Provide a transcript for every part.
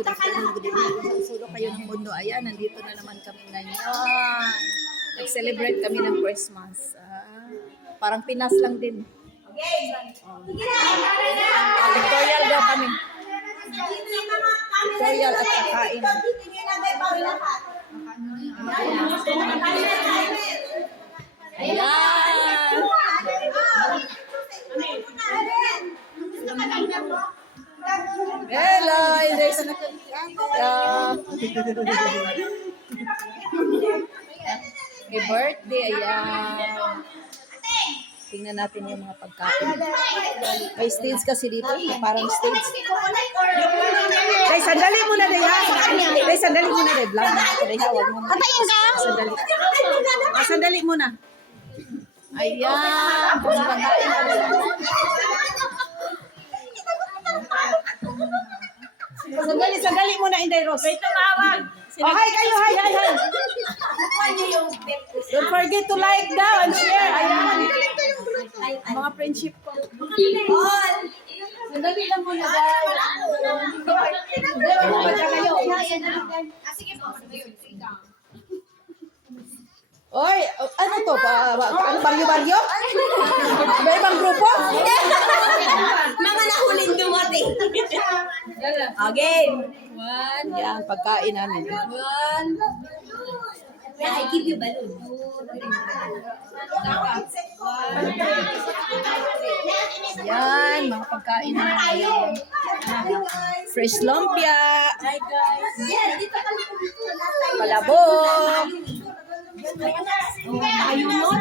good afternoon, good evening. Sulo kayo ng mundo. Ayan, nandito na naman kami ngayon. Nag-celebrate kami ng Christmas. Parang Pinas lang din. Victorial daw kami. Victorial at kakain. Ayan. Hello, there's an Happy birthday, ayan. Tingnan natin yung mga pagkain. May stage kasi dito, parang stage. Guys, sandali muna na yan. Guys, sandali muna na. Vlog na ako. Patayin ka? Sandali. Sandali muna. Ayan. Pagkain na rin. Sandali muna, Inday Rose. Wait, tumawag. Oh, hi kayo, hi. Don't forget to like daw and share. Ayan. Mga friendship ko. Sandali lang muna, guys. Sige po. Oy, ano to? Ano, baryo-baryo? May ibang grupo? Mga nahuling dumating. Okay. Yan, pagkain namin. Yeah, I give you balloon. Yan, mga pagkain namin. Fresh lumpia. Hi guys. Yeah, dito kami. Palabok. Ayun nun.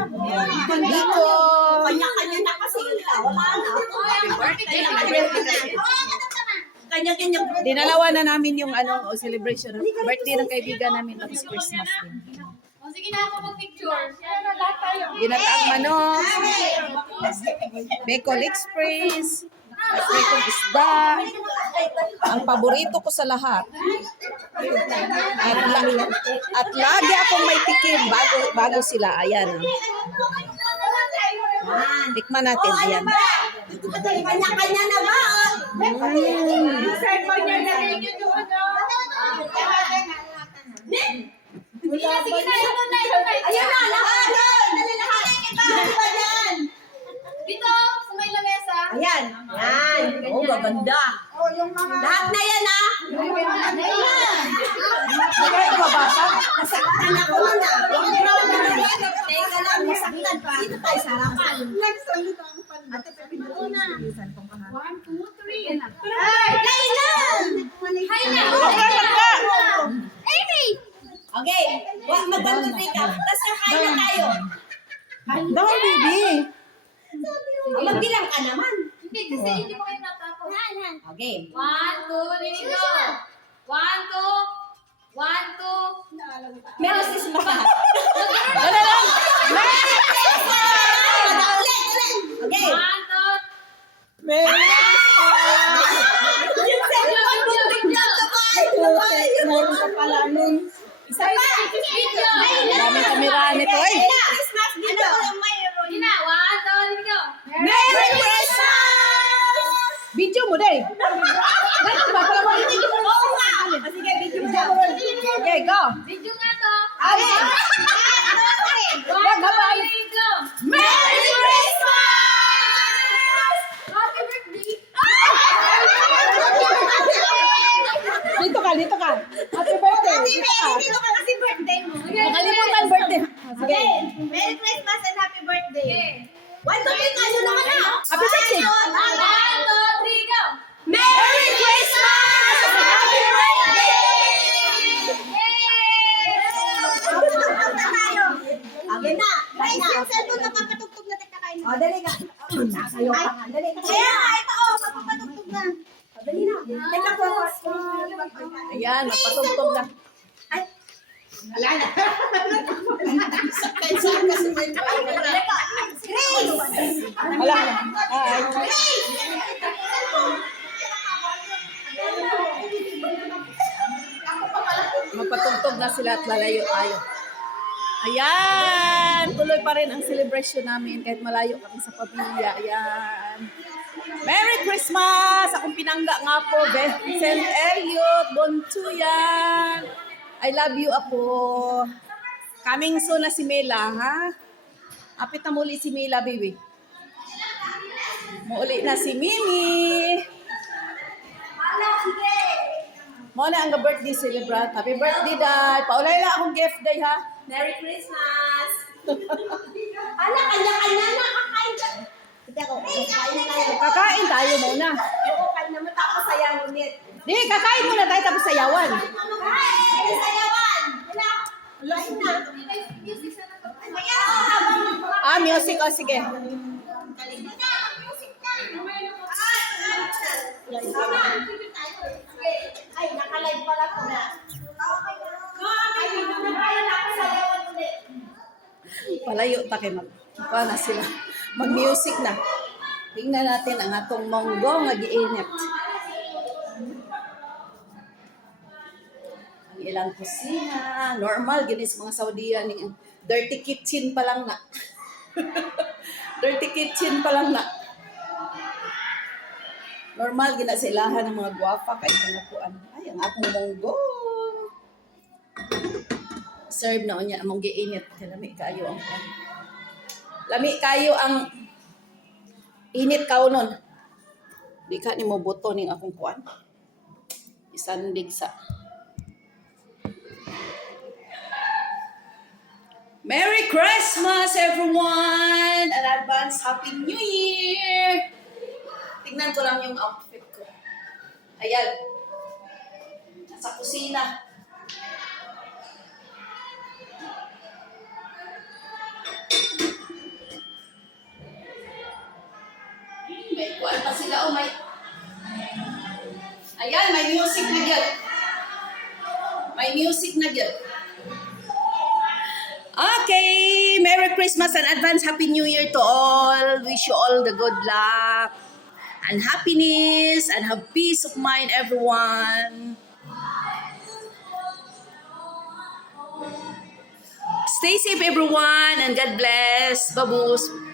Biko. Kanya-kanya na kasi yun lang. Wala na. Kanya-kanya. Dinalawa na namin yung celebration. Birthday ng kaibigan namin tapos Christmas din. Sige na ako mag-picture. Lahat tayo. Ginataang manok. Bacon Express. At bacon isda. Ang paborito ko sa lahat. At lagi akong may tikim bago sila. Ayan. Tikman natin. Ayan. Kanya-kanya na ba? Cellphone niya na rin yun doon. Sige na. Ayun na, lahat. Dali lahat. Dito, sa may lamesa. Ayan. Yan. Oh, maganda. Lahat na yan, ha? Kaya ito mabasa? Nasaktan ako na. Teka lang, nasaktan pa. Dito tayo sa harapan. Ate, pepino na. 1, 2, 3. Ay, kain na! Kain na! Amy! Okay, mag-1, 2, 3 ka. Tapos kakain na tayo. Down, baby. Magbilang ka naman. Hindi, kasi hindi mo kayo natapos. Okay. 1, 2, dito. 1, 2, 1, 2. Meron sis mo ka. Dala lang. Okay. 1, 2. Merry Yung cellphone mo, biglang tumayo. Meron ka pala nun. Isa pa. Daming kamera nito, eh. Christmas dito. Hindi na. 1, 2, dito. Merry Christmas! Video mo, day. Ganun ba? Para marinig yung Oo nga. Sige, video mo daw. Okay, go. Video nga to. Okay. 1, 2, dito. Merry Christmas! Happy birthday. Dito ka. Happy birthday. Hindi ko pa kasi birthday mo. Nakalimutan birthday. Okay. Merry Christmas and happy birthday. Okay. 1, 2, 3 kayo naman ha. Happy birthday. 1, 2, 3, go. Merry Christmas! Happy birthday! Okay na. Kaya na. Yung cellphone na papatugtog na tagkakain. O, dali ka. Sasayaw ka nga. Dali ka. Kaya nga, ito o. Papatugtog na. Dali na. Teka po. Ayan, magpatugtog na. Wala na. Saan kasi may Grace! Wala na. Ay. Magpatugtog na sila at lalayo tayo. Ayan! Tuloy pa rin ang celebration namin kahit malayo kami sa pamilya. Ayan. Merry Christmas! Akong pinangga nga po, Vincent Elliot Bontuyan. I love you, Apo. Coming soon na si Mela, ha? Apit na muli si Mela, baby. Muli na si Mimi. Mo na ang birthday celebrate. Happy birthday, Day. Paulay lang akong gift, Day, ha? Merry Christmas! Ala, kanya-kanya na. Kakain ka. Hindi ako, kakain na tayo. Kakain tayo muna. Oo, kain naman tapos sayaw ulit. Di, kakain muna tayo tapos sayawan. Ay, sayawan! Wala. Wala na. Sayaw! Music. O, sige. Ay, nakalive pala ko na. Ay, nakalive na ako sayawan ulit. Palayo ta kay na sila. Mag-music na. Tingnan natin ang atong monggo nga giinit. Ang ilang kusina. Normal, ginis mga Saudiya. Dirty kitchen pa lang na. Dirty kitchen pa lang na. Normal, gina sa ilahan ng mga guwapa kay kanakuan. Ay, ang akong monggo. Serve na niya among giinit. Lami kayo ang lami kayo ang init kaunon. Di ka ni mo buto ning akong kuan. Isandig sa Merry Christmas, everyone! An advance Happy New Year! Tignan ko lang yung outfit ko. Ayan. Nasa kusina. May kuwan pa sila. Oh, may... Ayan, may music na gyud. May music na gyud. Okay, Merry Christmas and advance Happy New Year to all. Wish you all the good luck and happiness and have peace of mind, everyone. Stay safe, everyone, and God bless. Babus.